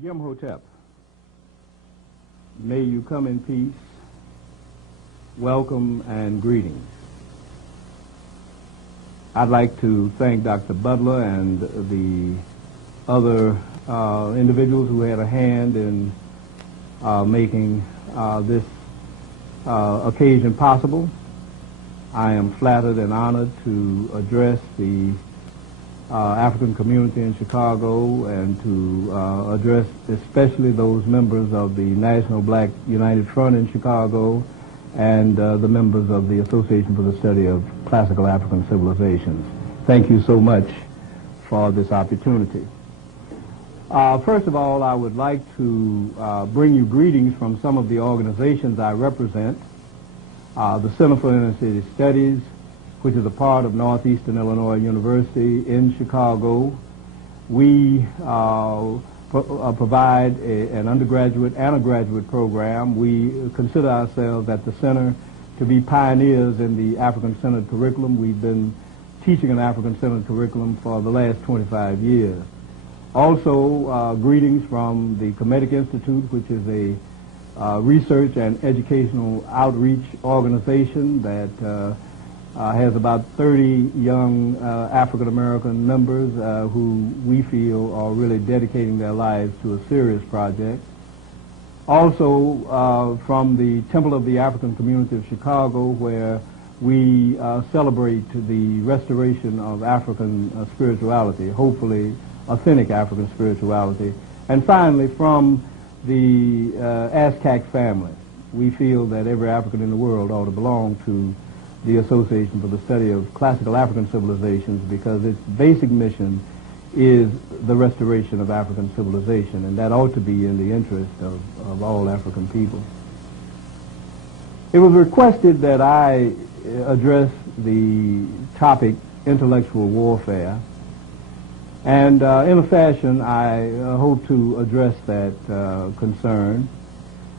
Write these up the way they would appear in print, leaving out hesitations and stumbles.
Jehewty, may you come in peace. Welcome and greetings. I'd like to thank Dr. Butler and the other individuals who had a hand in making this occasion possible. I am flattered and honored to address the African community in Chicago and to address especially those members of the National Black United Front in Chicago and the members of the Association for the Study of Classical African Civilizations. Thank you so much for this opportunity. First of all, I would like to bring you greetings from some of the organizations I represent. The Center for Inner City Studies, which is a part of Northeastern Illinois University in Chicago. We provide an undergraduate and a graduate program. We consider ourselves at the center to be pioneers in the African-centered curriculum. We've been teaching an African-centered curriculum for the last 25 years. Also, greetings from the Kemetic Institute, which is a research and educational outreach organization that has about 30 young African-American members who we feel are really dedicating their lives to a serious project. Also from the Temple of the African Community of Chicago, where we celebrate the restoration of African spirituality, hopefully authentic African spirituality. And finally, from the ASCAC family, we feel that every African in the world ought to belong to the Association for the Study of Classical African Civilizations, because its basic mission is the restoration of African civilization, and that ought to be in the interest of all African people. It was requested that I address the topic intellectual warfare, and in a fashion I hope to address that concern.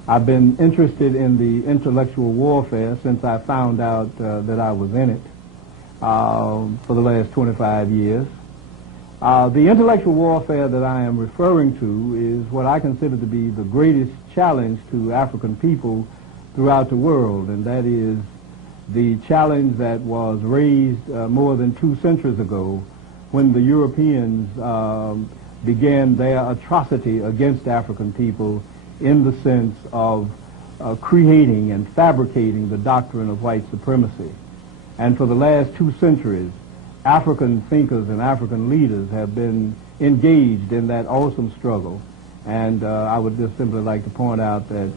I've been interested in the intellectual warfare since I found out that I was in it for the last 25 years. The intellectual warfare that I am referring to is what I consider to be the greatest challenge to African people throughout the world, and that is the challenge that was raised more than 2 centuries ago when the Europeans began their atrocity against African people in the sense of creating and fabricating the doctrine of white supremacy. And for the last 2 centuries, African thinkers and African leaders have been engaged in that awesome struggle. And I would just simply like to point out that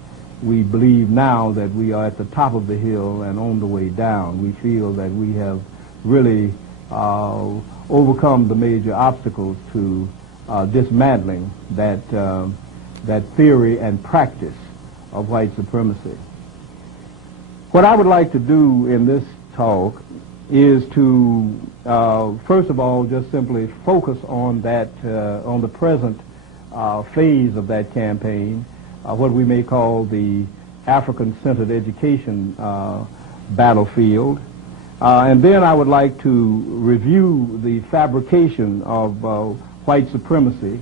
we believe now that we are at the top of the hill and on the way down. We feel that we have really overcome the major obstacles to dismantling that theory and practice of white supremacy. What I would like to do in this talk is to, first of all, just simply focus on that, on the present phase of that campaign, what we may call the African-centered education battlefield. And then I would like to review the fabrication of white supremacy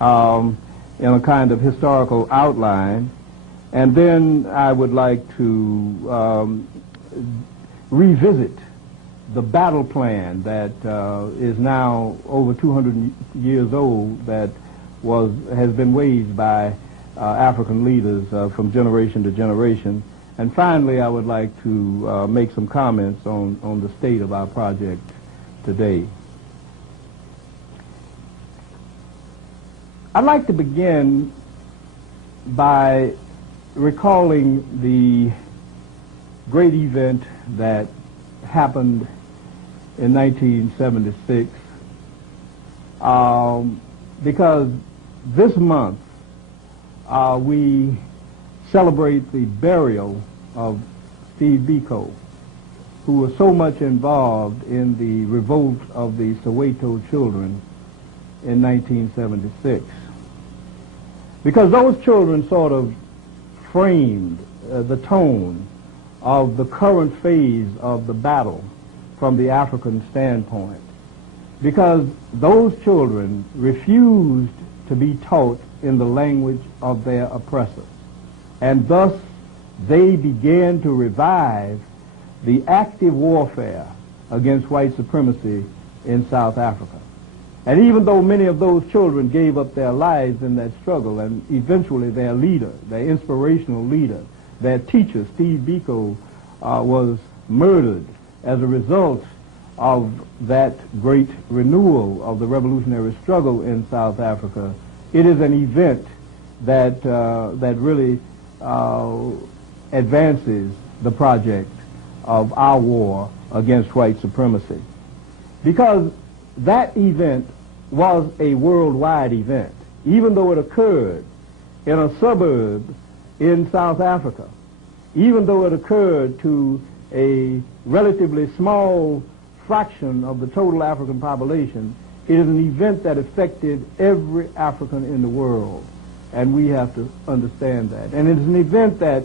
in a kind of historical outline. And then I would like to revisit the battle plan that is now over 200 years old, that has been waged by African leaders from generation to generation. And finally, I would like to make some comments on the state of our project today. I'd like to begin by recalling the great event that happened in 1976, because this month we celebrate the burial of Steve Biko. who were so much involved in the revolt of the Soweto children in 1976. Because those children sort of framed the tone of the current phase of the battle from the African standpoint. Because those children refused to be taught in the language of their oppressor. And thus they began to revive the active warfare against white supremacy in South Africa. And even though many of those children gave up their lives in that struggle, and eventually their leader, their inspirational leader, their teacher, Steve Biko, was murdered as a result of that great renewal of the revolutionary struggle in South Africa, it is an event that, that really advances the project of our war against white supremacy. Because that event was a worldwide event, even though it occurred in a suburb in South Africa, even though it occurred to a relatively small fraction of the total African population, it is an event that affected every African in the world, and we have to understand that. And it is an event that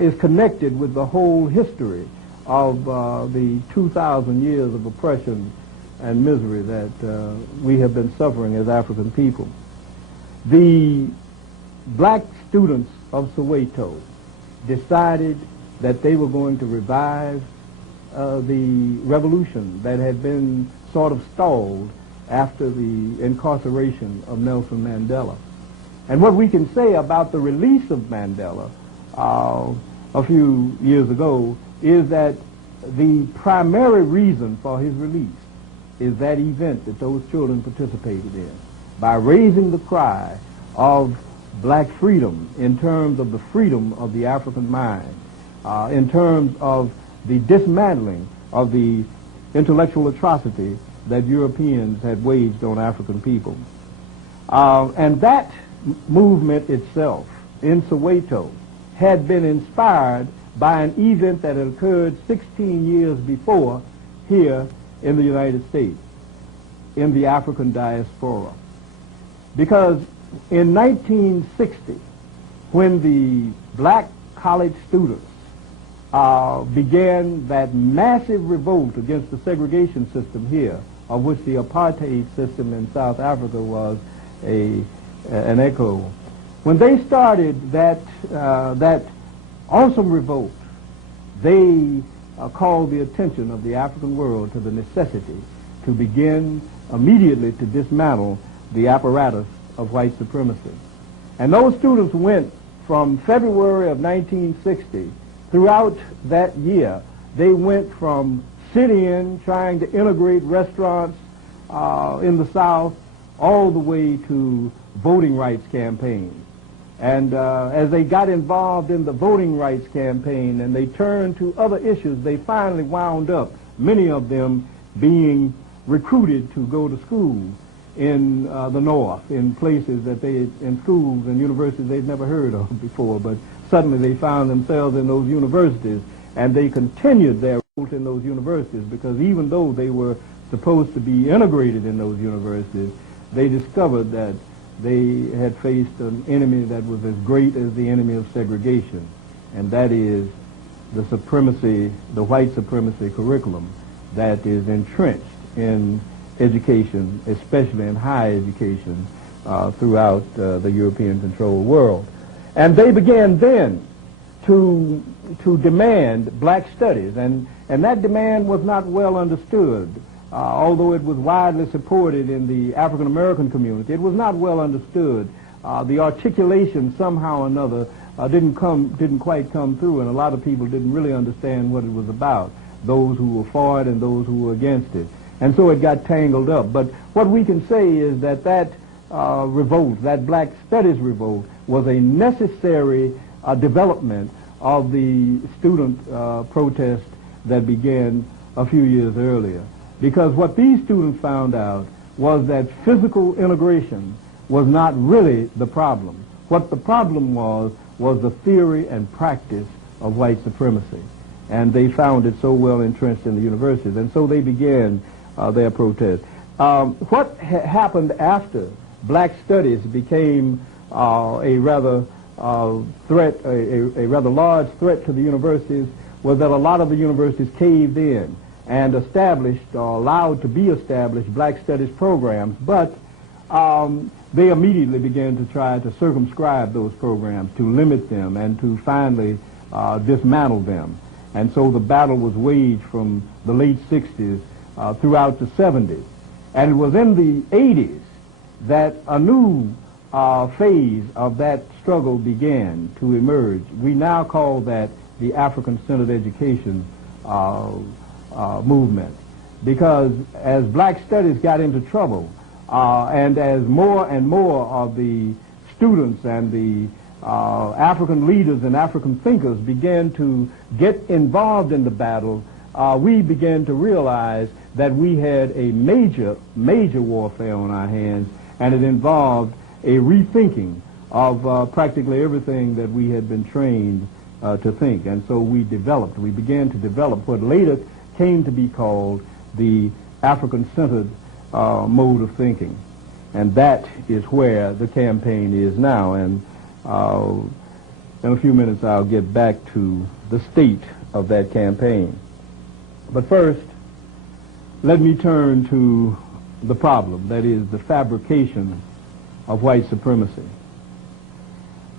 is connected with the whole history of the 2,000 years of oppression and misery that we have been suffering as African people. The black students of Soweto decided that they were going to revive the revolution that had been sort of stalled after the incarceration of Nelson Mandela. And what we can say about the release of Mandela a few years ago is that the primary reason for his release is that event that those children participated in, by raising the cry of black freedom in terms of the freedom of the African mind, in terms of the dismantling of the intellectual atrocity that Europeans had waged on African people. And that movement itself in Soweto had been inspired by an event that had occurred 16 years before here in the United States, in the African diaspora. Because in 1960, when the black college students began that massive revolt against the segregation system here, of which the apartheid system in South Africa was an echo. When they started that awesome revolt, they called the attention of the African world to the necessity to begin immediately to dismantle the apparatus of white supremacy. And those students went from February of 1960 throughout that year. They went from sit-in, trying to integrate restaurants in the South, all the way to voting rights campaigns. And as they got involved in the voting rights campaign and they turned to other issues, they finally wound up, many of them being recruited to go to school in the North, in places that in schools and universities they'd never heard of before, but suddenly they found themselves in those universities, and they continued their route in those universities, because even though they were supposed to be integrated in those universities, they discovered that they had faced an enemy that was as great as the enemy of segregation, and that is the supremacy, the white supremacy curriculum that is entrenched in education, especially in higher education, throughout the European-controlled world. And they began then to demand black studies, and that demand was not well understood. Although it was widely supported in the African American community, it was not well understood. The articulation somehow or another didn't quite come through, and a lot of people didn't really understand what it was about, those who were for it and those who were against it. And so it got tangled up. But what we can say is that revolt, that black studies revolt, was a necessary development of the student protest that began a few years earlier. Because what these students found out was that physical integration was not really the problem. What the problem was the theory and practice of white supremacy. and they found it so well entrenched in the universities, and so they began their protest. What happened after black studies became a rather threat, a rather large threat to the universities, was that a lot of the universities caved in and established or allowed to be established black studies programs, but they immediately began to try to circumscribe those programs, to limit them, and to finally dismantle them. And so the battle was waged from the late 60s throughout the 70s. And it was in the 80s that a new phase of that struggle began to emerge. We now call that the African-centered education movement, because as black studies got into trouble, and as more and more of the students and the African leaders and African thinkers began to get involved in the battle, we began to realize that we had a major warfare on our hands, and it involved a rethinking of practically everything that we had been trained to think. And so we began to develop what later came to be called the African-centered mode of thinking. And that is where the campaign is now. And in a few minutes I'll get back to the state of that campaign. But first, let me turn to the problem, that is the fabrication of white supremacy.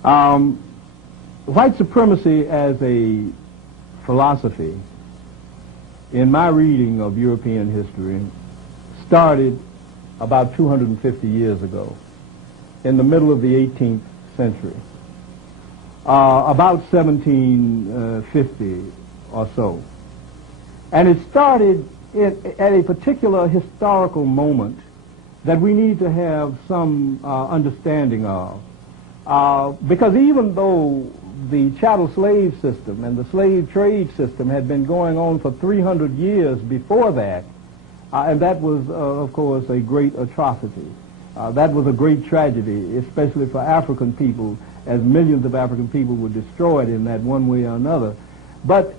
White supremacy as a philosophy, in my reading of European history, started about 250 years ago, in the middle of the 18th century, about 1750 or so. And it started at a particular historical moment that we need to have some understanding of. Because even though the chattel slave system and the slave trade system had been going on for 300 years before that, and that was, of course, a great atrocity. That was a great tragedy, especially for African people, as millions of African people were destroyed in that one way or another. But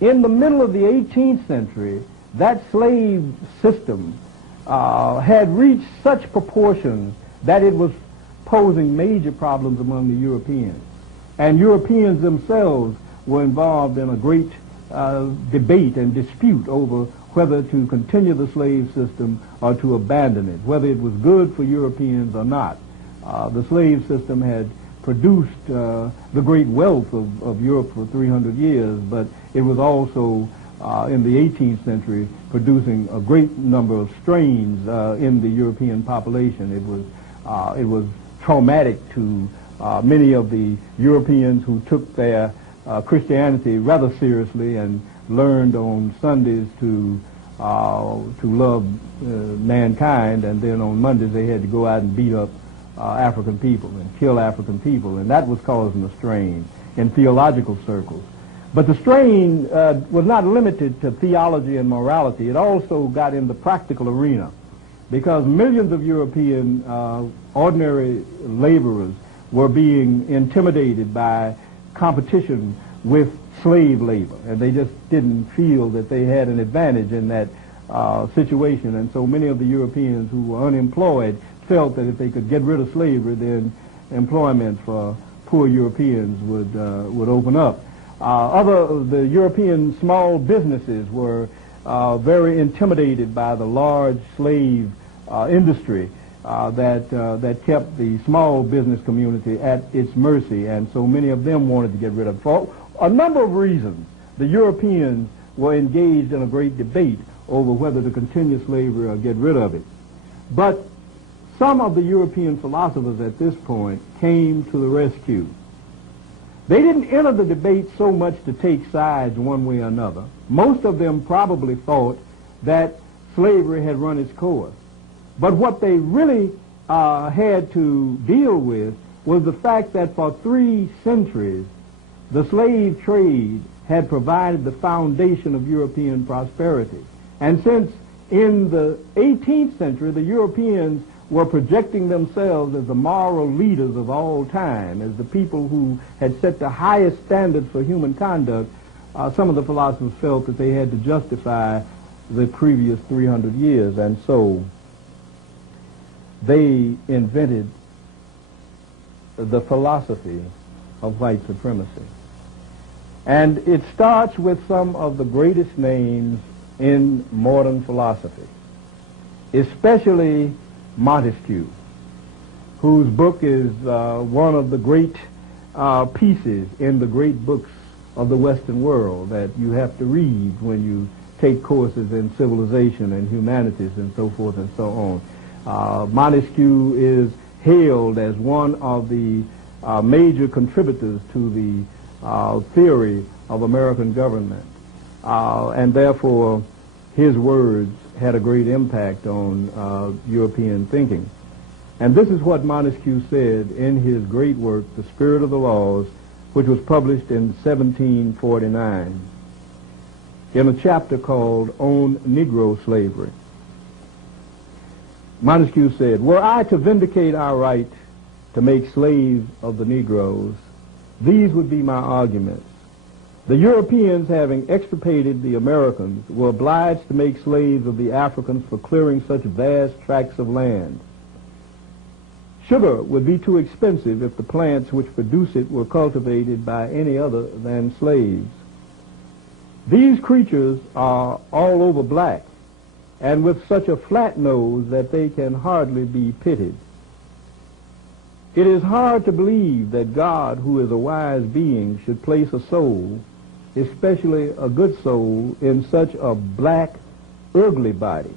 in the middle of the 18th century, that slave system had reached such proportions that it was posing major problems among the Europeans. And Europeans themselves were involved in a great debate and dispute over whether to continue the slave system or to abandon it, whether it was good for Europeans or not. The slave system had produced the great wealth of Europe for 300 years, but it was also in the 18th century producing a great number of strains in the European population. It was traumatic to many of the Europeans who took their Christianity rather seriously and learned on Sundays to love mankind, and then on Mondays they had to go out and beat up African people and kill African people, and that was causing a strain in theological circles. But the strain was not limited to theology and morality. It also got in the practical arena, because millions of European ordinary laborers were being intimidated by competition with slave labor, and they just didn't feel that they had an advantage in that situation. And so many of the Europeans who were unemployed felt that if they could get rid of slavery, then employment for poor Europeans would open up. The European small businesses were very intimidated by the large slave industry that kept the small business community at its mercy, and so many of them wanted to get rid of it. For a number of reasons, the Europeans were engaged in a great debate over whether to continue slavery or get rid of it. But some of the European philosophers at this point came to the rescue. They didn't enter the debate so much to take sides one way or another. Most of them probably thought that slavery had run its course. But what they really had to deal with was the fact that for 3 centuries, the slave trade had provided the foundation of European prosperity. And since in the 18th century, the Europeans were projecting themselves as the moral leaders of all time, as the people who had set the highest standards for human conduct, some of the philosophers felt that they had to justify the previous 300 years, and so they invented the philosophy of white supremacy. And it starts with some of the greatest names in modern philosophy, especially Montesquieu, whose book is one of the great pieces in the great books of the Western world that you have to read when you take courses in civilization and humanities and so forth and so on. Montesquieu is hailed as one of the major contributors to the theory of American government, and therefore his words had a great impact on European thinking. And this is what Montesquieu said in his great work, The Spirit of the Laws, which was published in 1749, in a chapter called On Negro Slavery. Montesquieu said, "Were I to vindicate our right to make slaves of the Negroes, these would be my arguments. The Europeans, having extirpated the Americans, were obliged to make slaves of the Africans for clearing such vast tracts of land. Sugar would be too expensive if the plants which produce it were cultivated by any other than slaves. These creatures are all over black, and with such a flat nose that they can hardly be pitied. It is hard to believe that God, who is a wise being, should place a soul, especially a good soul, in such a black, ugly body.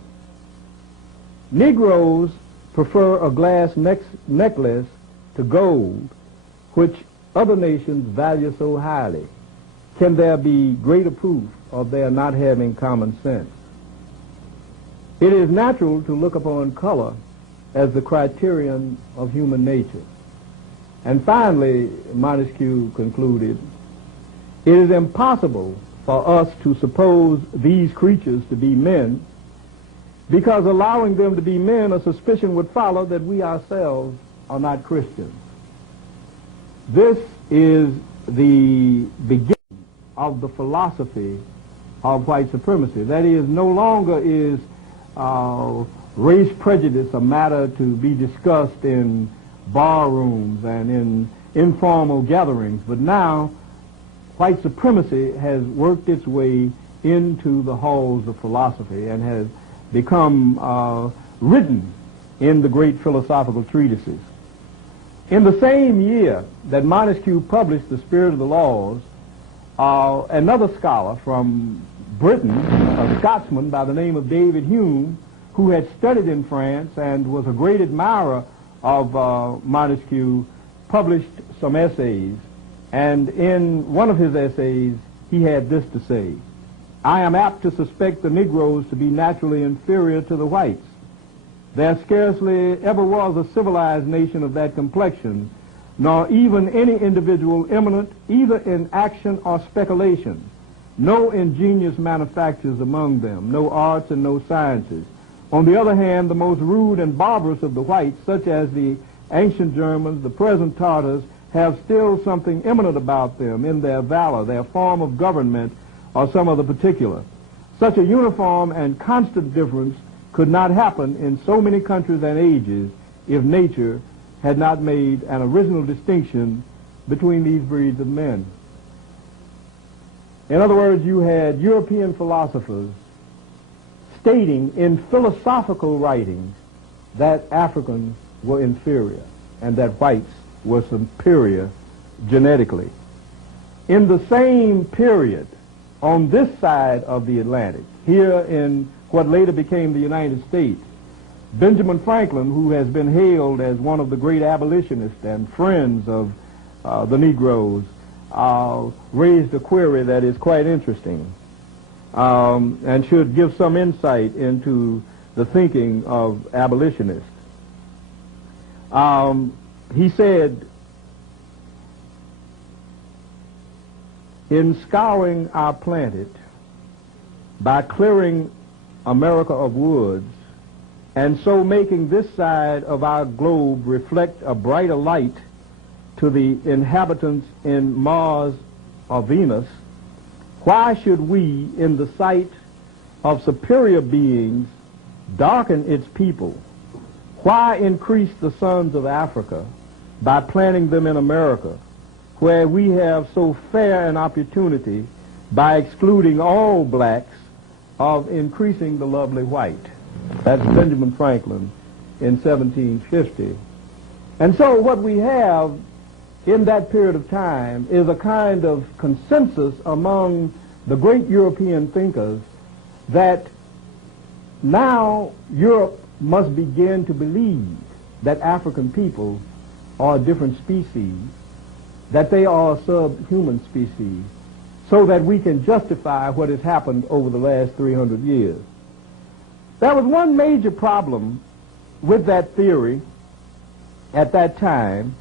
Negroes prefer a glass necklace to gold, which other nations value so highly. Can there be greater proof of their not having common sense? It is natural to look upon color as the criterion of human nature." And finally, Montesquieu concluded, "It is impossible for us to suppose these creatures to be men, because allowing them to be men, a suspicion would follow that we ourselves are not Christians." This is the beginning of the philosophy of white supremacy. That is, no longer is race prejudice a matter to be discussed in bar rooms and in informal gatherings, but now white supremacy has worked its way into the halls of philosophy and has become written in the great philosophical treatises. In the same year that Montesquieu published The Spirit of the Laws, another scholar from Britain, a Scotsman by the name of David Hume, who had studied in France and was a great admirer of Montesquieu, published some essays. And in one of his essays, he had this to say: "I am apt to suspect the Negroes to be naturally inferior to the whites. There scarcely ever was a civilized nation of that complexion, nor even any individual eminent either in action or speculation. No ingenious manufactures among them, no arts and no sciences. On the other hand, the most rude and barbarous of the whites, such as the ancient Germans, the present Tartars, have still something eminent about them in their valor, their form of government, or some other particular. Such a uniform and constant difference could not happen in so many countries and ages if nature had not made an original distinction between these breeds of men." In other words, you had European philosophers stating in philosophical writings that Africans were inferior and that whites were superior genetically. In the same period, on this side of the Atlantic, here in what later became the United States, Benjamin Franklin, who has been hailed as one of the great abolitionists and friends of the Negroes, raised a query that is quite interesting and should give some insight into the thinking of abolitionists. He said, "In scouring our planet, by clearing America of woods, and so making this side of our globe reflect a brighter light to the inhabitants in Mars or Venus, Why should we, in the sight of superior beings, darken its people? Why increase the sons of Africa by planting them in America, where we have so fair an opportunity by excluding all blacks of increasing the lovely white? That's Benjamin Franklin in 1750. And so what we have in that period of time is a kind of consensus among the great European thinkers that now Europe must begin to believe that African people are a different species, that they are a subhuman species, so that we can justify what has happened over the last 300 years. There was one major problem with that theory at that time,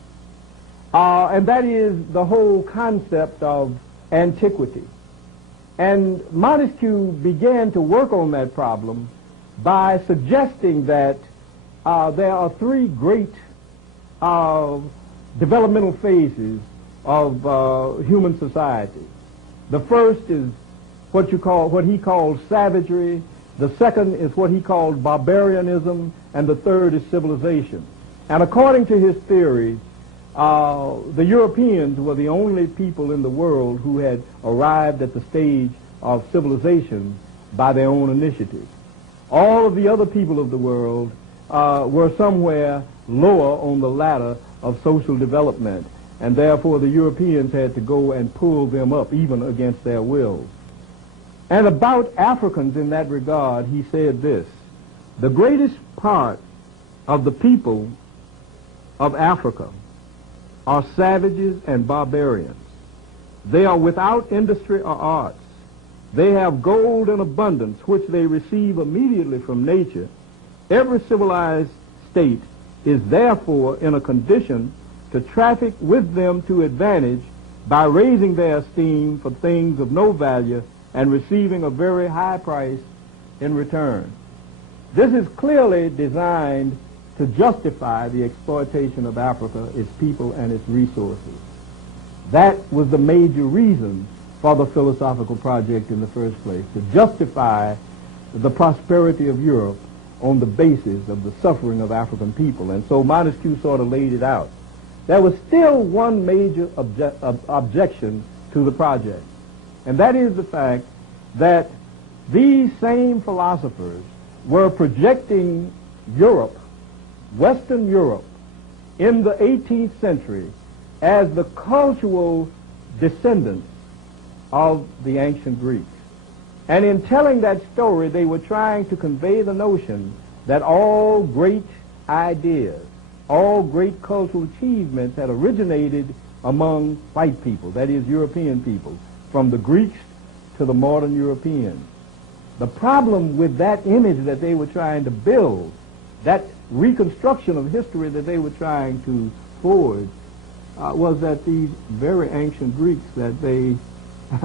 and that is the whole concept of antiquity. And Montesquieu began to work on that problem by suggesting that there are three great developmental phases of human society. The first is what he called savagery. The second is what he called barbarianism, and the third is civilization. And according to his theory, the Europeans were the only people in the world who had arrived at the stage of civilization by their own initiative. All of the other people of the world were somewhere lower on the ladder of social development, and therefore the Europeans had to go and pull them up even against their will. And about Africans in that regard, he said this: the greatest part of the people of Africa are savages and barbarians. They are without industry or arts. They have gold in abundance, which they receive immediately from nature. Every civilized state is therefore in a condition to traffic with them to advantage by raising their esteem for things of no value and receiving a very high price in return. This is clearly designed to justify the exploitation of Africa, its people, and its resources. That was the major reason for the philosophical project in the first place, to justify the prosperity of Europe on the basis of the suffering of African people. And so Montesquieu sort of laid it out. There was still one major objection to the project, and that is the fact that these same philosophers were projecting Europe, Western Europe, in the 18th century as the cultural descendants of the ancient Greeks. And in telling that story, they were trying to convey the notion that all great ideas, all great cultural achievements had originated among white people, that is, European people, from the Greeks to the modern Europeans. The problem with that image that they were trying to build, that reconstruction of history that they were trying to forge, was that these very ancient Greeks that they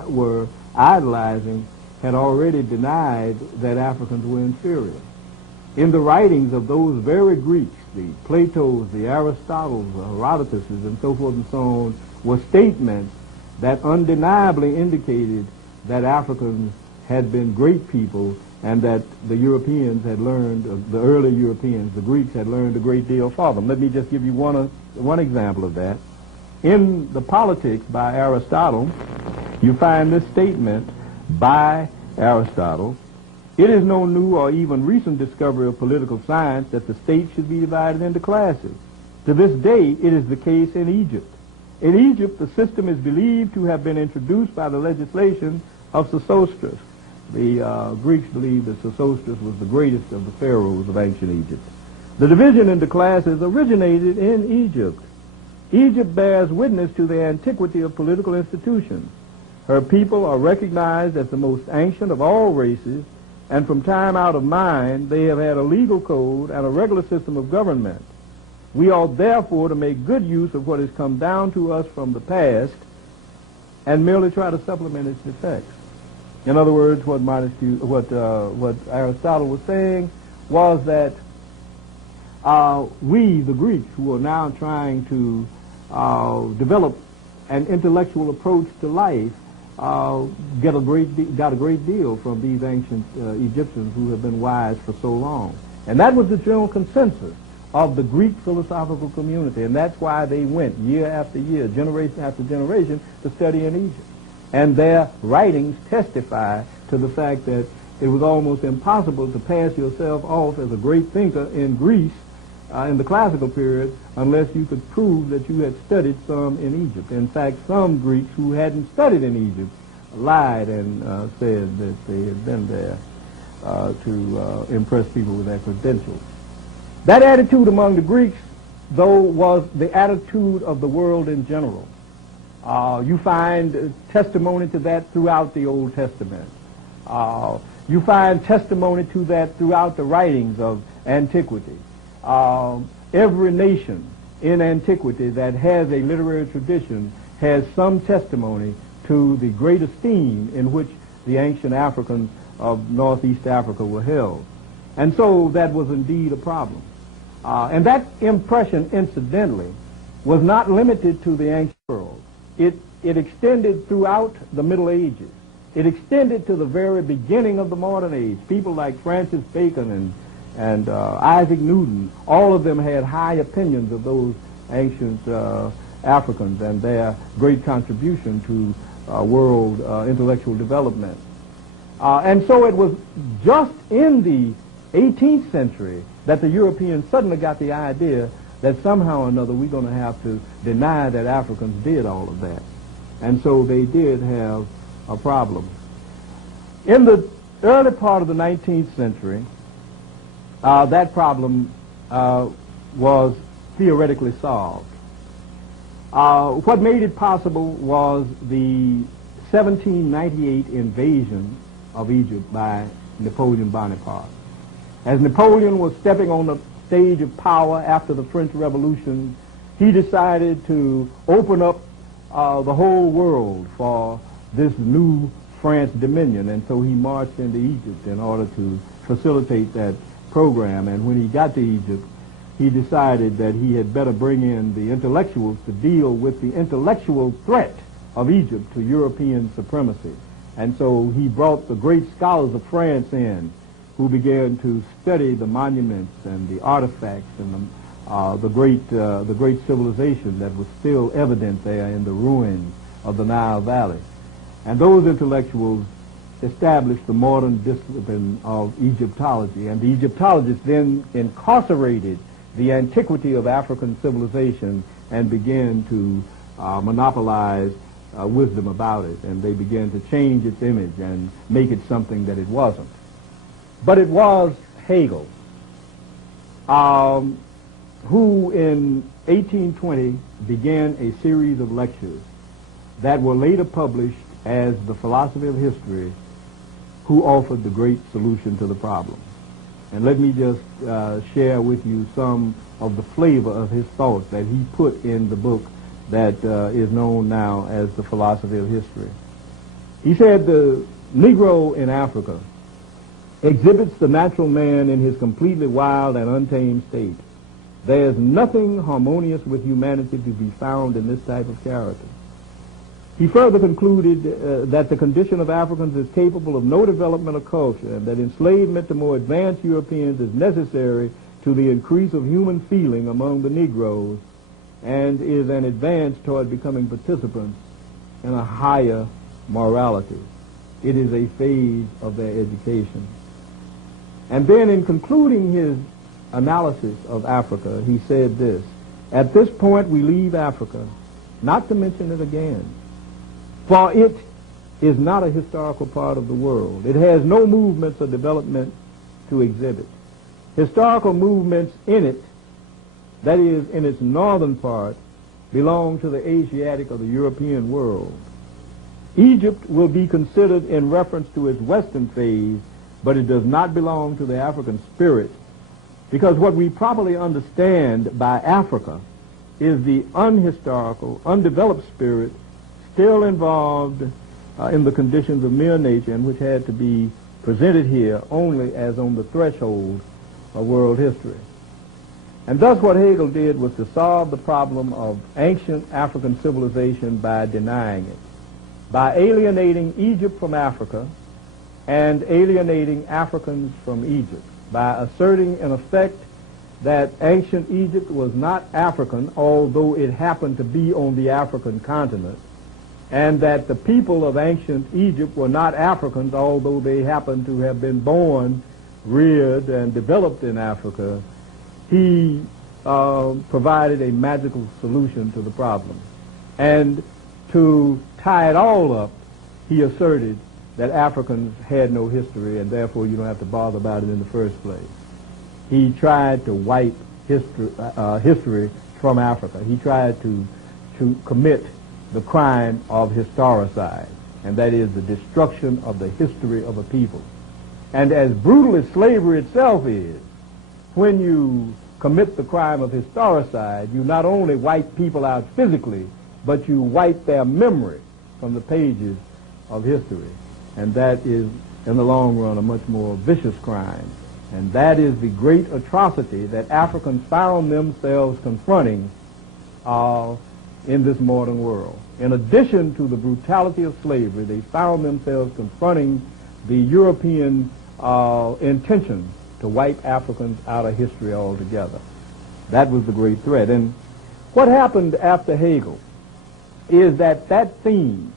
were idolizing had already denied that Africans were inferior. In the writings of those very Greeks, the Platos, the Aristotles, the Herodotus, and so forth and so on, were statements that undeniably indicated that Africans had been great people and that the Europeans had learned, the early Europeans, the Greeks, had learned a great deal from them. Let me just give you one example of that. In the Politics by Aristotle, you find this statement by Aristotle: "It is no new or even recent discovery of political science that the state should be divided into classes. To this day, it is the case in Egypt. In Egypt, the system is believed to have been introduced by the legislation of Sesostris." The Greeks believed that Sesostris was the greatest of the pharaohs of ancient Egypt. "The division into classes originated in Egypt. Egypt bears witness to the antiquity of political institutions. Her people are recognized as the most ancient of all races, and from time out of mind they have had a legal code and a regular system of government. We ought therefore to make good use of what has come down to us from the past and merely try to supplement its effects." In other words, what Aristotle was saying was that we, the Greeks, who are now trying to develop an intellectual approach to life, got a great deal from these ancient Egyptians who have been wise for so long. And that was the general consensus of the Greek philosophical community, and that's why they went year after year, generation after generation, to study in Egypt. And their writings testify to the fact that it was almost impossible to pass yourself off as a great thinker in Greece in the classical period unless you could prove that you had studied some in Egypt. In fact, some Greeks who hadn't studied in Egypt lied and said that they had been there to impress people with their credentials. That attitude among the Greeks, though, was the attitude of the world in general. You find testimony to that throughout the Old Testament. You find testimony to that throughout the writings of antiquity. Every nation in antiquity that has a literary tradition has some testimony to the great esteem in which the ancient Africans of Northeast Africa were held. And so that was indeed a problem. And that impression, incidentally, was not limited to the ancient world. It extended throughout the Middle Ages. It extended to the very beginning of the modern age. People like Francis Bacon and Isaac Newton, all of them had high opinions of those ancient Africans and their great contribution to world intellectual development. And so it was just in the 18th century that the Europeans suddenly got the idea that somehow or another we're going to have to deny that Africans did all of that. And so they did have a problem. In the early part of the 19th century, that problem was theoretically solved. What made it possible was the 1798 invasion of Egypt by Napoleon Bonaparte. As Napoleon was stepping on the stage of power after the French Revolution, he decided to open up the whole world for this new France dominion, and so he marched into Egypt in order to facilitate that program. And when he got to Egypt, he decided that he had better bring in the intellectuals to deal with the intellectual threat of Egypt to European supremacy. And so he brought the great scholars of France in, who began to study the monuments and the artifacts and the great civilization that was still evident there in the ruins of the Nile Valley. And those intellectuals established the modern discipline of Egyptology, and the Egyptologists then incarcerated the antiquity of African civilization and began to monopolize wisdom about it, and they began to change its image and make it something that it wasn't. But it was Hegel who in 1820 began a series of lectures that were later published as The Philosophy of History, who offered the great solution to the problem. And let me just share with you some of the flavor of his thoughts that he put in the book that is known now as The Philosophy of History. He said, the Negro in Africa exhibits the natural man in his completely wild and untamed state. There is nothing harmonious with humanity to be found in this type of character. He further concluded that the condition of Africans is capable of no development of culture, and that enslavement to more advanced Europeans is necessary to the increase of human feeling among the Negroes, and is an advance toward becoming participants in a higher morality. It is a phase of their education. And then in concluding his analysis of Africa, he said this: at this point we leave Africa, not to mention it again, for it is not a historical part of the world. It has no movements or development to exhibit. Historical movements in it, that is, in its northern part, belong to the Asiatic or the European world. Egypt will be considered in reference to its western phase, but it does not belong to the African spirit, because what we properly understand by Africa is the unhistorical, undeveloped spirit still involved in the conditions of mere nature, and which had to be presented here only as on the threshold of world history. And thus what Hegel did was to solve the problem of ancient African civilization by denying it. by alienating Egypt from Africa and alienating Africans from Egypt, by asserting in effect that ancient Egypt was not African, although it happened to be on the African continent, and that the people of ancient Egypt were not Africans, although they happened to have been born, reared, and developed in Africa. He provided a magical solution to the problem. And to tie it all up, he asserted that Africans had no history, and therefore you don't have to bother about it in the first place. He tried to wipe history from Africa. He tried to commit the crime of historicide, and that is the destruction of the history of a people. And as brutal as slavery itself is, when you commit the crime of historicide, you not only wipe people out physically, but you wipe their memory from the pages of history. And that is, in the long run, a much more vicious crime. And that is the great atrocity that Africans found themselves confronting in this modern world. In addition to the brutality of slavery, they found themselves confronting the European intention to wipe Africans out of history altogether. That was the great threat. And what happened after Hegel is that theme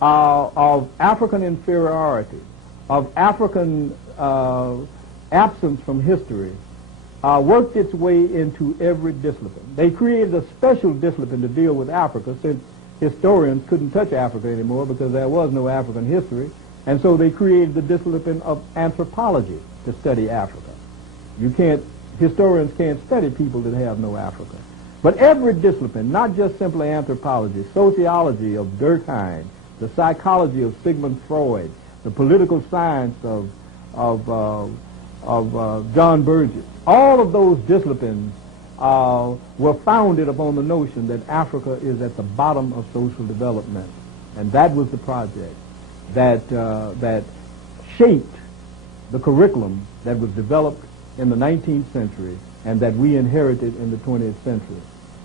of African inferiority, of African absence from history, worked its way into every discipline. They created a special discipline to deal with Africa, since historians couldn't touch Africa anymore because there was no African history, and so they created the discipline of anthropology to study Africa. Historians can't study people that have no Africa. But every discipline, not just simply anthropology, sociology of Durkheim, the psychology of Sigmund Freud, the political science of John Burgess, all of those disciplines were founded upon the notion that Africa is at the bottom of social development. And that was the project that shaped the curriculum that was developed in the 19th century and that we inherited in the 20th century.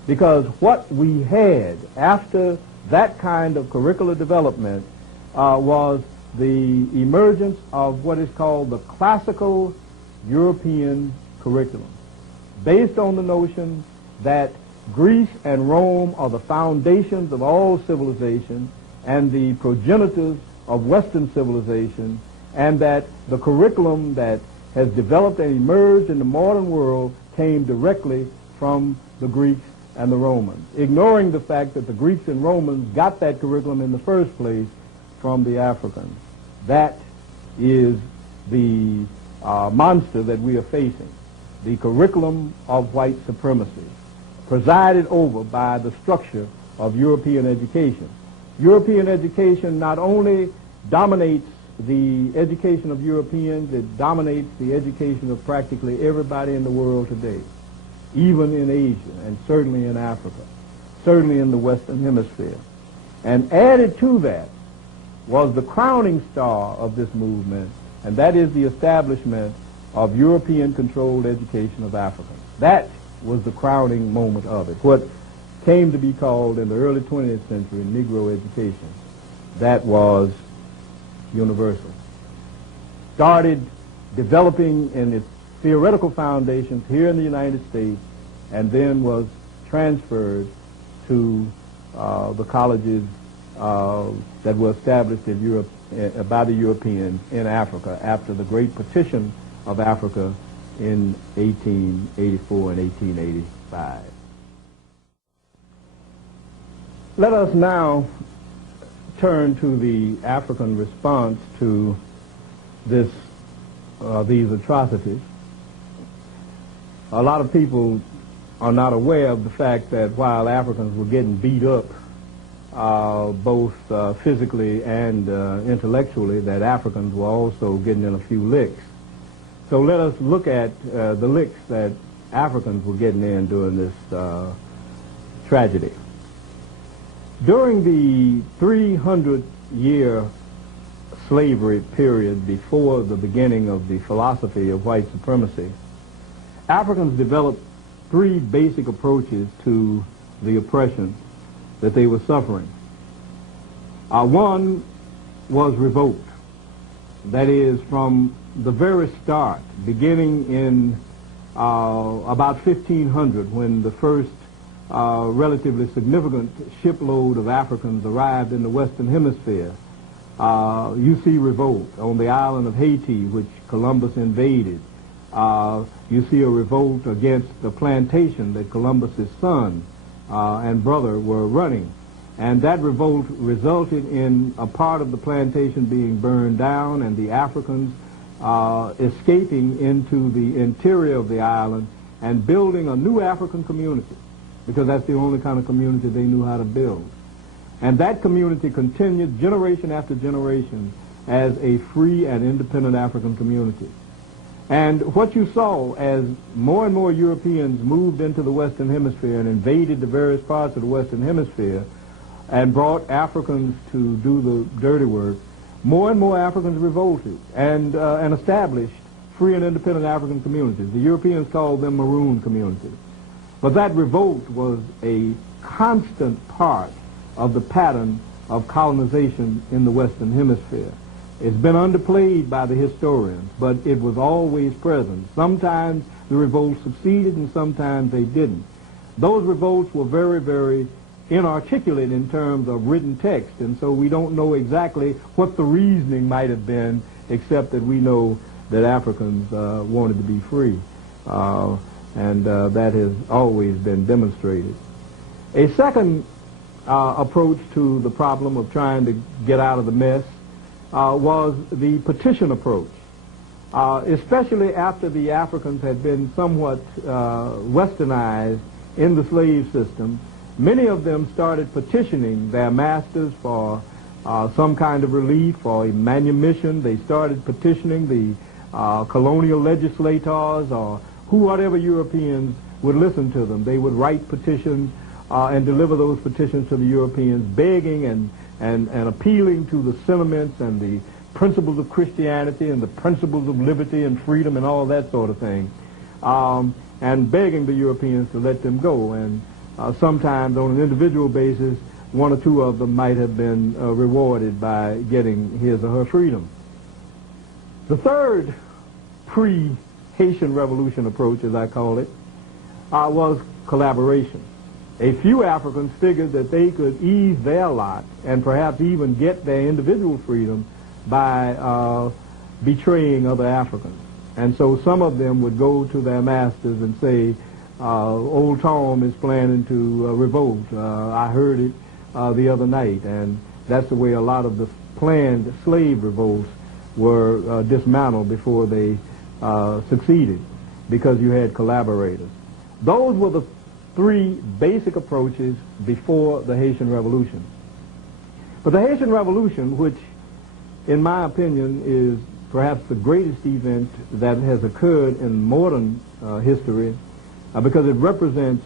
Because what we had after that kind of curricular development was the emergence of what is called the classical European curriculum, based on the notion that Greece and Rome are the foundations of all civilization and the progenitors of Western civilization, and that the curriculum that has developed and emerged in the modern world came directly from the Greeks and the Romans, ignoring the fact that the Greeks and Romans got that curriculum in the first place from the Africans. That is the monster that we are facing, the curriculum of white supremacy, presided over by the structure of European education. European education not only dominates the education of Europeans, it dominates the education of practically everybody in the world today, even in Asia and certainly in Africa, certainly in the Western Hemisphere. And added to that was the crowning star of this movement, and that is the establishment of European-controlled education of Africans. That was the crowning moment of it, what came to be called in the early 20th century Negro education. That was universal. Started developing in its theoretical foundations here in the United States, and then was transferred to the colleges that were established in Europe by the Europeans in Africa after the great partition of Africa in 1884 and 1885. Let us now turn to the African response to these atrocities. A lot of people are not aware of the fact that while Africans were getting beat up, both physically and intellectually, that Africans were also getting in a few licks. So let us look at the licks that Africans were getting in during this tragedy. During the 300-year slavery period before the beginning of the philosophy of white supremacy, Africans developed three basic approaches to the oppression that they were suffering. One was revolt. That is, from the very start, beginning in about 1500, when the first relatively significant shipload of Africans arrived in the Western Hemisphere, you see revolt on the island of Haiti, which Columbus invaded. You see a revolt against the plantation that Columbus's son and brother were running. And that revolt resulted in a part of the plantation being burned down and the Africans escaping into the interior of the island and building a new African community, because that's the only kind of community they knew how to build. And that community continued generation after generation as a free and independent African community. And what you saw as more and more Europeans moved into the Western Hemisphere and invaded the various parts of the Western Hemisphere and brought Africans to do the dirty work, more and more Africans revolted and established free and independent African communities. The Europeans called them maroon communities. But that revolt was a constant part of the pattern of colonization in the Western Hemisphere. It's been underplayed by the historians, but it was always present. Sometimes the revolts succeeded and sometimes they didn't. Those revolts were very, very inarticulate in terms of written text, and so we don't know exactly what the reasoning might have been, except that we know that Africans wanted to be free, and that has always been demonstrated. A second approach to the problem of trying to get out of the mess was the petition approach, especially after the Africans had been somewhat westernized in the slave system. Many of them started petitioning their masters for some kind of relief, for a manumission. They started petitioning the colonial legislators or whatever Europeans would listen to them. They would write petitions and deliver those petitions to the Europeans, begging and appealing to the sentiments and the principles of Christianity and the principles of liberty and freedom and all that sort of thing, and begging the Europeans to let them go. And sometimes on an individual basis, one or two of them might have been rewarded by getting his or her freedom. The third pre-Haitian Revolution approach, as I call it, was collaboration. A few Africans figured that they could ease their lot and perhaps even get their individual freedom by betraying other Africans. And so some of them would go to their masters and say, Old Tom is planning to revolt. I heard it the other night. And that's the way a lot of the planned slave revolts were dismantled before they succeeded, because you had collaborators. Those were the three basic approaches before the Haitian Revolution. But the Haitian Revolution, which in my opinion is perhaps the greatest event that has occurred in modern history, because it represents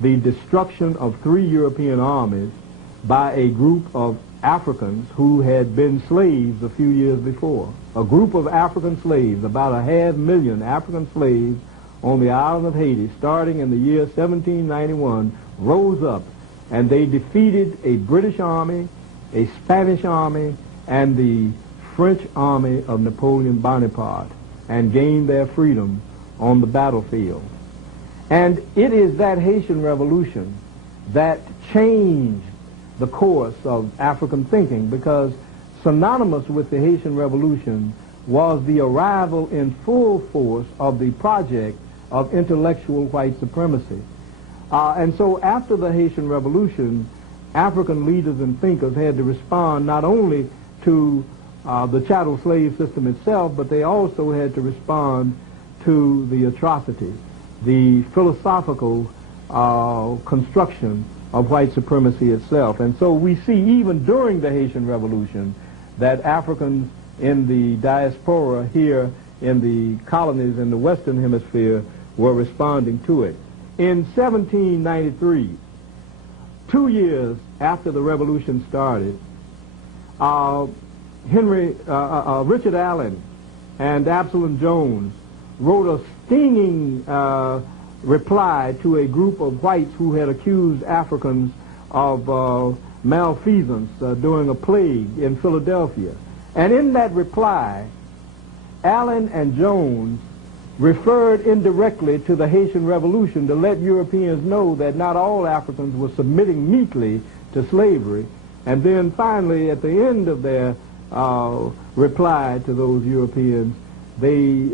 the destruction of 3 European armies by a group of Africans who had been slaves a few years before. A group of African slaves, about 500,000 African slaves on the island of Haiti, starting in the year 1791, rose up and they defeated a British army, a Spanish army, and the French army of Napoleon Bonaparte, and gained their freedom on the battlefield. And it is that Haitian Revolution that changed the course of African thinking, because synonymous with the Haitian Revolution was the arrival in full force of the project of intellectual white supremacy. And so after the Haitian Revolution, African leaders and thinkers had to respond not only to the chattel slave system itself, but they also had to respond to the atrocity, the philosophical construction of white supremacy itself. And so we see even during the Haitian Revolution that Africans in the diaspora here in the colonies in the Western Hemisphere were responding to it. In 1793, 2 years after the revolution started, Richard Allen and Absalom Jones wrote a stinging reply to a group of whites who had accused Africans of malfeasance during a plague in Philadelphia. And in that reply, Allen and Jones referred indirectly to the Haitian Revolution to let Europeans know that not all Africans were submitting meekly to slavery. And then finally, at the end of their reply to those Europeans, they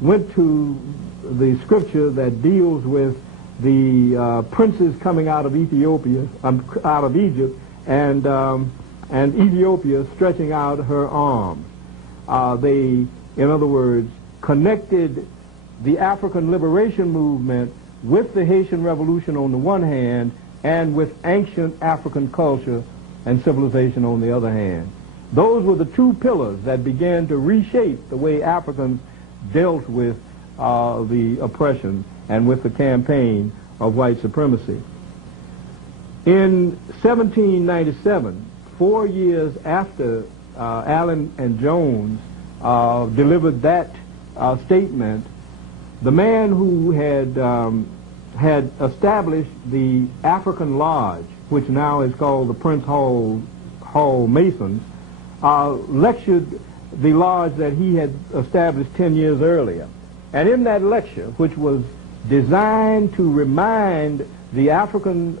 went to the scripture that deals with the princes coming out of Ethiopia, out of Egypt, and Ethiopia stretching out her arms. They, in other words, connected the African liberation movement with the Haitian Revolution on the one hand, and with ancient African culture and civilization on the other hand. Those were the two pillars that began to reshape the way Africans dealt with the oppression and with the campaign of white supremacy. In 1797, 4 years after Allen and Jones delivered that statement, the man who had established the African Lodge, which now is called the Prince Hall Masons, lectured the lodge that he had established 10 years earlier. And in that lecture, which was designed to remind the African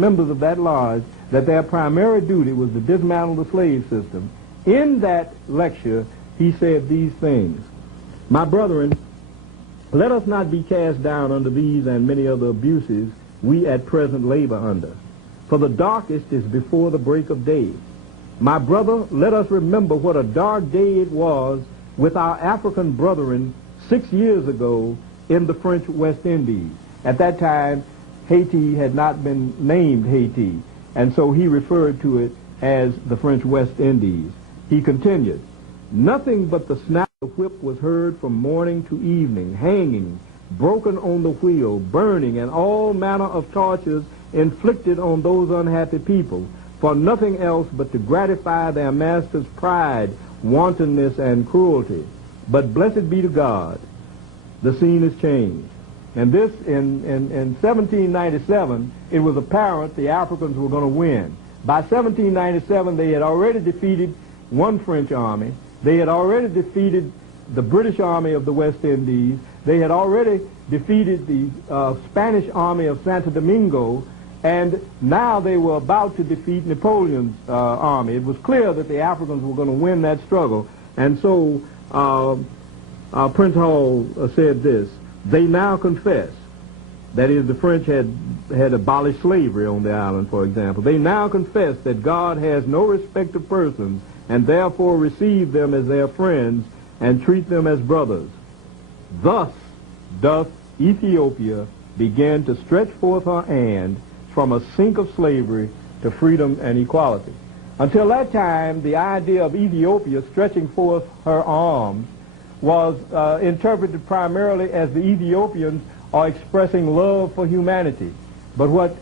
members of that lodge that their primary duty was to dismantle the slave system, in that lecture he said these things: "My brethren, let us not be cast down under these and many other abuses we at present labor under, for the darkest is before the break of day. My brother, let us remember what a dark day it was with our African brethren 6 years ago in the French West Indies." At that time, Haiti had not been named Haiti, and so he referred to it as the French West Indies. He continued, "Nothing but the snap of the whip was heard from morning to evening, hanging, broken on the wheel, burning, and all manner of tortures inflicted on those unhappy people, for nothing else but to gratify their master's pride, wantonness, and cruelty. But blessed be to God, the scene has changed." And this, in 1797, it was apparent the Africans were going to win. By 1797, they had already defeated one French army. They had already defeated the British army of the West Indies. They had already defeated the Spanish army of Santo Domingo, and now they were about to defeat Napoleon's army. It was clear that the Africans were going to win that struggle. And so Prince Hall said this: "They now confess," that is, the French had abolished slavery on the island, for example. "They now confess that God has no respect of persons, and therefore receive them as their friends and treat them as brothers. Thus doth Ethiopia begin to stretch forth her hand from a sink of slavery to freedom and equality." Until that time, the idea of Ethiopia stretching forth her arms was interpreted primarily as the Ethiopians are expressing love for humanity. But what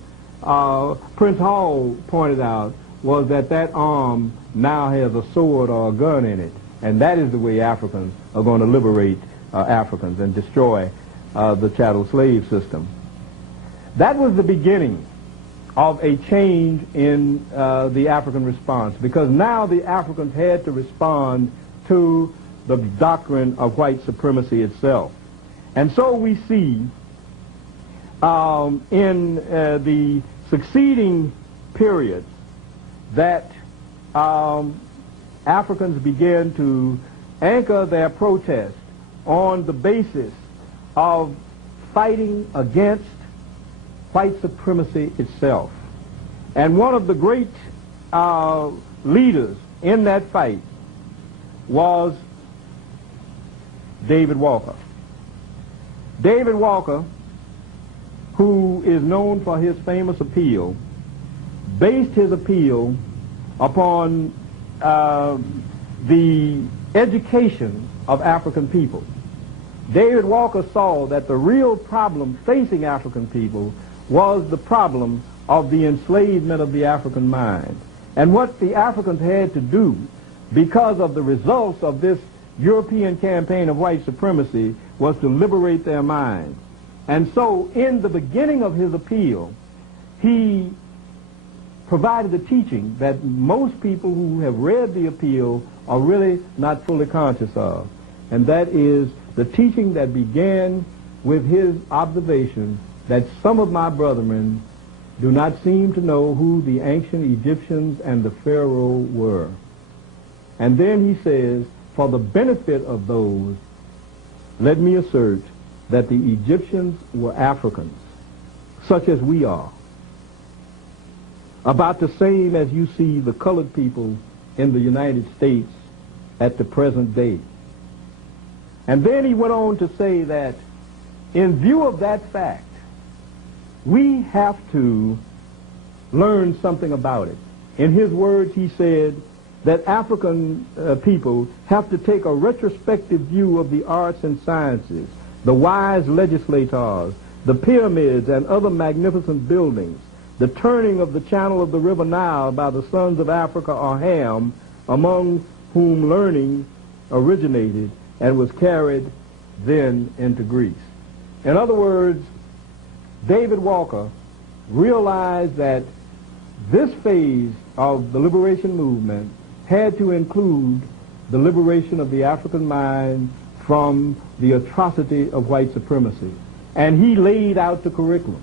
Prince Hall pointed out was that that arm now has a sword or a gun in it, and that is the way Africans are going to liberate Africans and destroy the chattel slave system. That was the beginning of a change in the African response, because now the Africans had to respond to the doctrine of white supremacy itself. And so we see in the succeeding periods that Africans began to anchor their protest on the basis of fighting against white supremacy itself. And one of the great leaders in that fight was David Walker. David Walker, who is known for his famous appeal, based his appeal upon the education of African people. David Walker saw that the real problem facing African people was the problem of the enslavement of the African mind. And what the Africans had to do, because of the results of this European campaign of white supremacy, was to liberate their minds. And so in the beginning of his appeal, he provided a teaching that most people who have read the appeal are really not fully conscious of. And that is the teaching that began with his observation that some of my brethren do not seem to know who the ancient Egyptians and the Pharaoh were. And then he says, for the benefit of those, let me assert that the Egyptians were Africans, such as we are. About the same as you see the colored people in the United States at the present day. And then he went on to say that in view of that fact, we have to learn something about it. In his words, he said that African people have to take a retrospective view of the arts and sciences, the wise legislators, the pyramids and other magnificent buildings, the turning of the channel of the river Nile by the sons of Africa or Ham, among whom learning originated and was carried then into Greece. In other words, David Walker realized that this phase of the liberation movement had to include the liberation of the African mind from the atrocity of white supremacy. And he laid out the curriculum.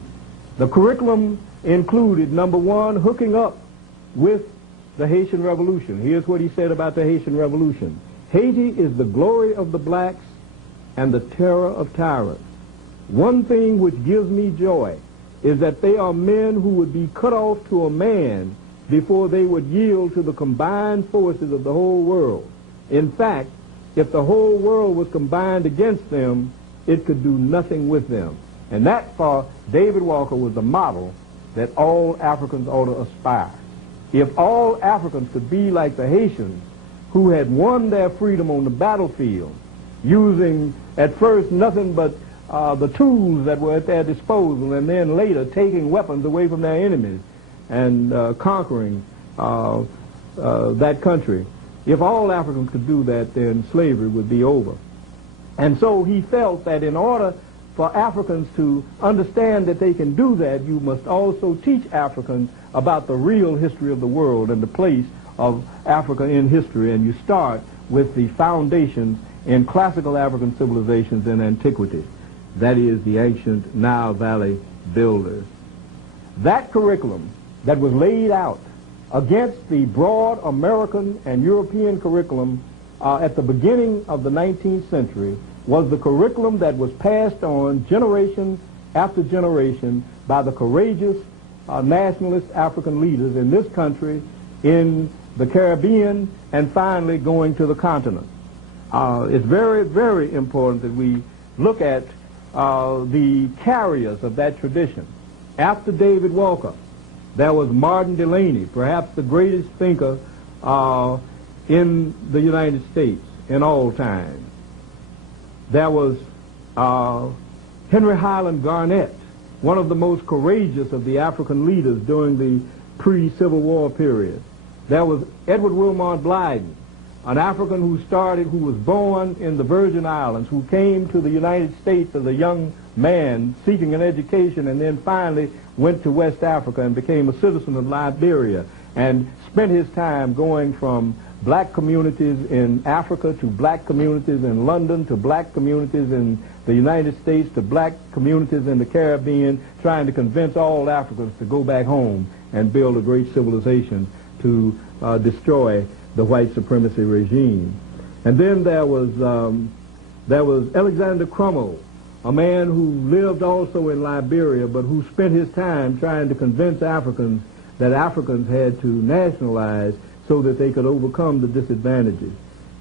The curriculum included, number one, hooking up with the Haitian Revolution. Here's what he said about the Haitian Revolution. Haiti is the glory of the blacks and the terror of tyrants. One thing which gives me joy is that they are men who would be cut off to a man before they would yield to the combined forces of the whole world. In fact, if the whole world was combined against them, it could do nothing with them. And that, for David Walker, was the model that all Africans ought to aspire. If all Africans could be like the Haitians, who had won their freedom on the battlefield, using at first nothing but the tools that were at their disposal, and then later taking weapons away from their enemies and conquering that country. If all Africans could do that, then slavery would be over. And so he felt that in order for Africans to understand that they can do that, you must also teach Africans about the real history of the world and the place of Africa in history. And you start with the foundations in classical African civilizations in antiquity. That is, the ancient Nile Valley builders. That curriculum that was laid out against the broad American and European curriculum at the beginning of the 19th century was the curriculum that was passed on generation after generation by the courageous nationalist African leaders in this country, in the Caribbean, and finally going to the continent. It's very, very important that we look at the carriers of that tradition. After David Walker, there was Martin Delany, perhaps the greatest thinker in the United States in all time. There was Henry Highland Garnett, one of the most courageous of the African leaders during the pre-Civil War period. There was Edward Wilmot Blyden, an African who was born in the Virgin Islands, who came to the United States as a young man seeking an education, and then finally went to West Africa and became a citizen of Liberia, and spent his time going from black communities in Africa to black communities in London to black communities in the United States to black communities in the Caribbean, trying to convince all Africans to go back home and build a great civilization to destroy the white supremacy regime. And then there was Alexander Crummell, a man who lived also in Liberia, but who spent his time trying to convince Africans that Africans had to nationalize so that they could overcome the disadvantages.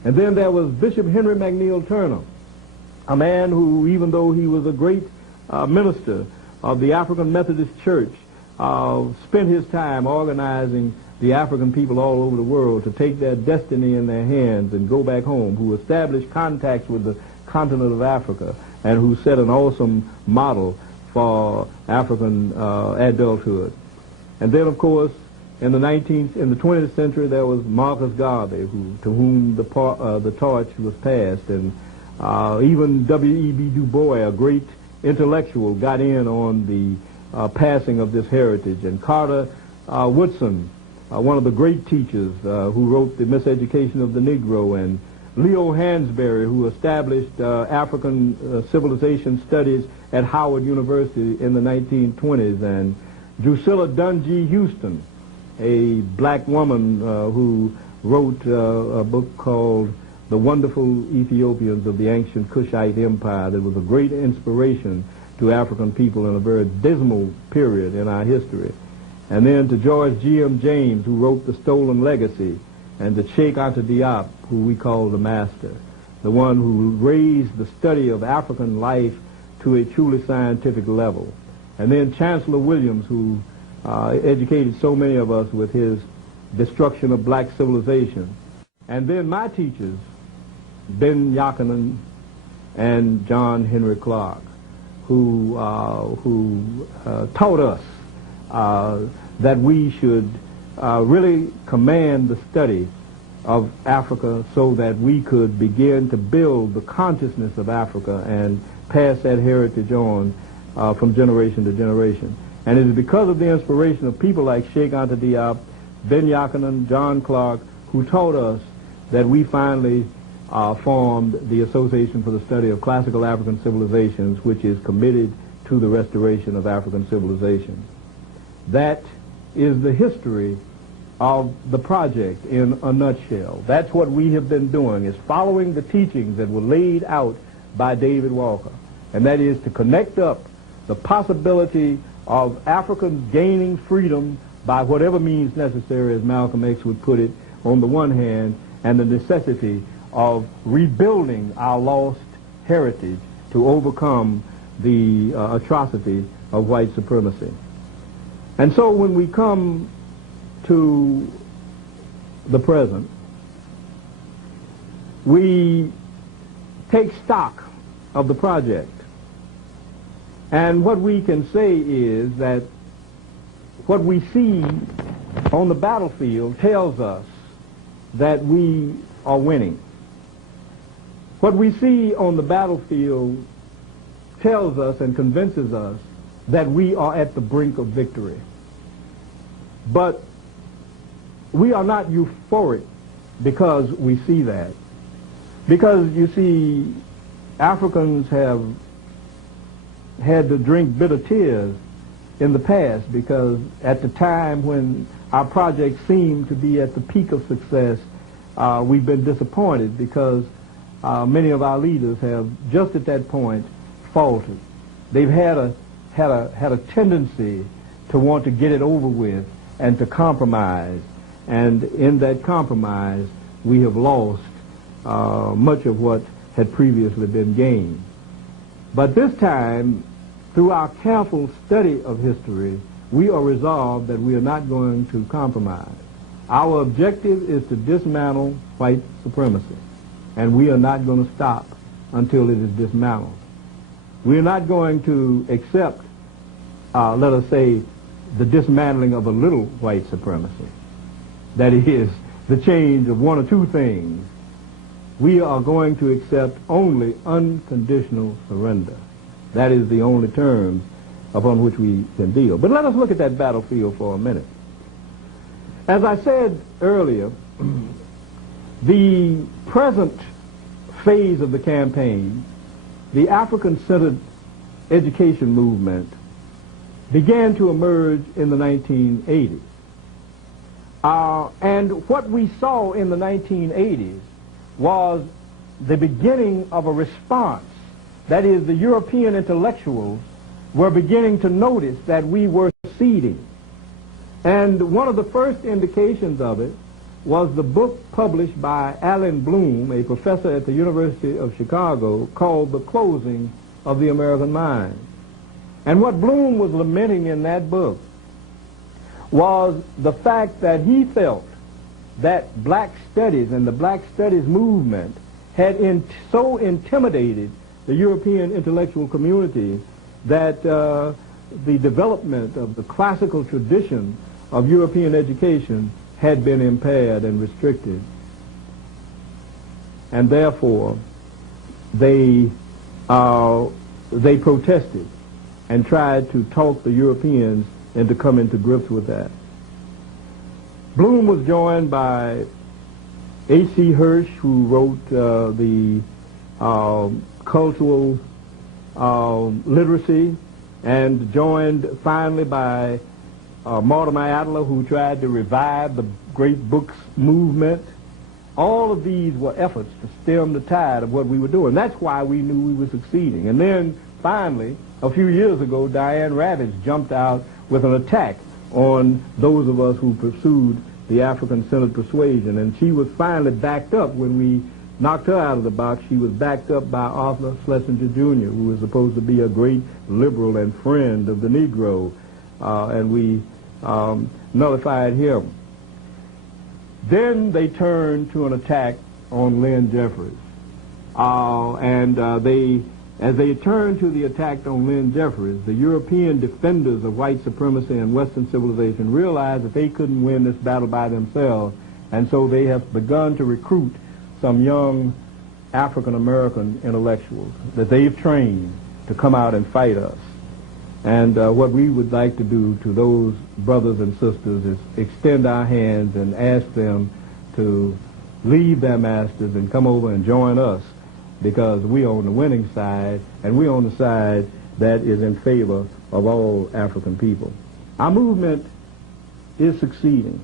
And then there was Bishop Henry McNeil Turner, a man who, even though he was a great minister of the African Methodist Church, spent his time organizing the African people all over the world to take their destiny in their hands and go back home, who established contacts with the continent of Africa, and who set an awesome model for African adulthood. And then, of course, in the 20th century, there was Marcus Garvey, to whom the torch was passed, and even W.E.B. Du Bois, a great intellectual, got in on the passing of this heritage. And Carter Woodson, one of the great teachers who wrote The Miseducation of the Negro, and Leo Hansberry, who established African civilization studies at Howard University in the 1920s, and Drusilla Dunjee Houston, a black woman who wrote a book called The Wonderful Ethiopians of the Ancient Kushite Empire that was a great inspiration to African people in a very dismal period in our history. And then to George G.M. James, who wrote The Stolen Legacy, and to Cheikh Anta Diop, who we call the master, the one who raised the study of African life to a truly scientific level. And then Chancellor Williams, who educated so many of us with his Destruction of Black Civilization. And then my teachers, Ben Yakinen and John Henry Clark, who taught us that we should really command the study of Africa so that we could begin to build the consciousness of Africa and pass that heritage on from generation to generation. And it is because of the inspiration of people like Cheikh Anta Diop, Ben Yakinen, John Clark, who taught us that we finally formed the Association for the Study of Classical African Civilizations, which is committed to the restoration of African civilization. That is the history of the project in a nutshell. That's what we have been doing, is following the teachings that were laid out by David Walker, and that is to connect up the possibility of Africans gaining freedom by whatever means necessary, as Malcolm X would put it, on the one hand, and the necessity of rebuilding our lost heritage to overcome the atrocity of white supremacy. And so when we come to the present, we take stock of the project. And what we can say is that what we see on the battlefield tells us that we are winning. What we see on the battlefield tells us and convinces us that we are at the brink of victory. But we are not euphoric because we see that. Because, you see, Africans have had to drink bitter tears in the past, because at the time when our project seemed to be at the peak of success, we've been disappointed because many of our leaders have just at that point faltered. They've had a tendency to want to get it over with and to compromise, and in that compromise we have lost much of what had previously been gained. But this time, through our careful study of history, we are resolved that we are not going to compromise. Our objective is to dismantle white supremacy, and we are not going to stop until it is dismantled. We are not going to accept, let us say, the dismantling of a little white supremacy. That is, the change of one or two things. We are going to accept only unconditional surrender. That is the only terms upon which we can deal. But let us look at that battlefield for a minute. As I said earlier, the present phase of the campaign, the African-centered education movement, began to emerge in the 1980s. And what we saw in the 1980s was the beginning of a response. That is, the European intellectuals were beginning to notice that we were ceding. And one of the first indications of it was the book published by Alan Bloom, a professor at the University of Chicago, called The Closing of the American Mind. And what Bloom was lamenting in that book was the fact that he felt that black studies and the black studies movement had so intimidated the European intellectual community that the development of the classical tradition of European education had been impaired and restricted. And therefore, they protested and tried to talk the Europeans into coming to grips with that. Bloom was joined by A.C. Hirsch, who wrote the cultural literacy, and joined finally by Mortimer Adler, who tried to revive the great books movement. All of these were efforts to stem the tide of what we were doing. That's why we knew we were succeeding. And then finally, a few years ago, Diane Ravitch jumped out with an attack on those of us who pursued the African-centered persuasion. And she was finally backed up when we knocked her out of the box. She was backed up by Arthur Schlesinger Jr., who was supposed to be a great liberal and friend of the Negro. And we nullified him. Then they turned to an attack on Lynn Jeffries. As they turned to the attack on Lynn Jeffries, the European defenders of white supremacy and Western civilization realized that they couldn't win this battle by themselves, and so they have begun to recruit some young African-American intellectuals that they've trained to come out and fight us. And what we would like to do to those brothers and sisters is extend our hands and ask them to leave their masters and come over and join us, because we're on the winning side, and we're on the side that is in favor of all African people. Our movement is succeeding.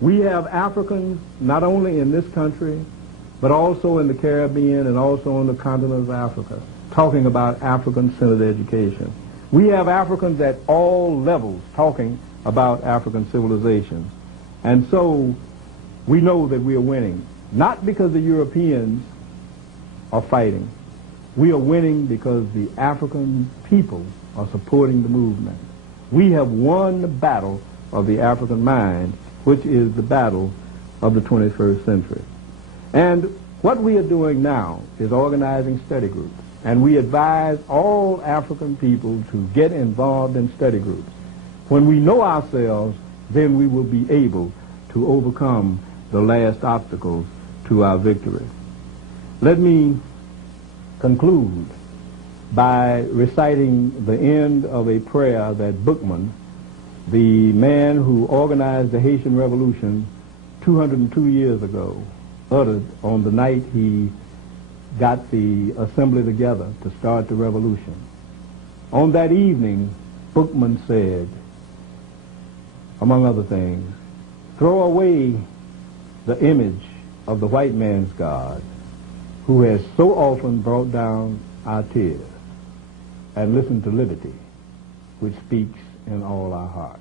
We have Africans not only in this country, but also in the Caribbean and also on the continent of Africa, talking about African-centered education. We have Africans at all levels talking about African civilization. And so we know that we are winning, not because the Europeans are fighting. We are winning because the African people are supporting the movement. We have won the battle of the African mind, which is the battle of the 21st century. And what we are doing now is organizing study groups. And we advise all African people to get involved in study groups. When we know ourselves, then we will be able to overcome the last obstacles to our victory. Let me conclude by reciting the end of a prayer that Bookman, the man who organized the Haitian Revolution 202 years ago, uttered on the night he got the assembly together to start the revolution. On that evening, Bookman said, among other things, "Throw away the image of the white man's God, who has so often brought down our tears, and listen to liberty, which speaks in all our hearts."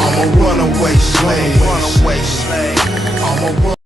I'm a runaway slave. I'm a runaway slave. I'm a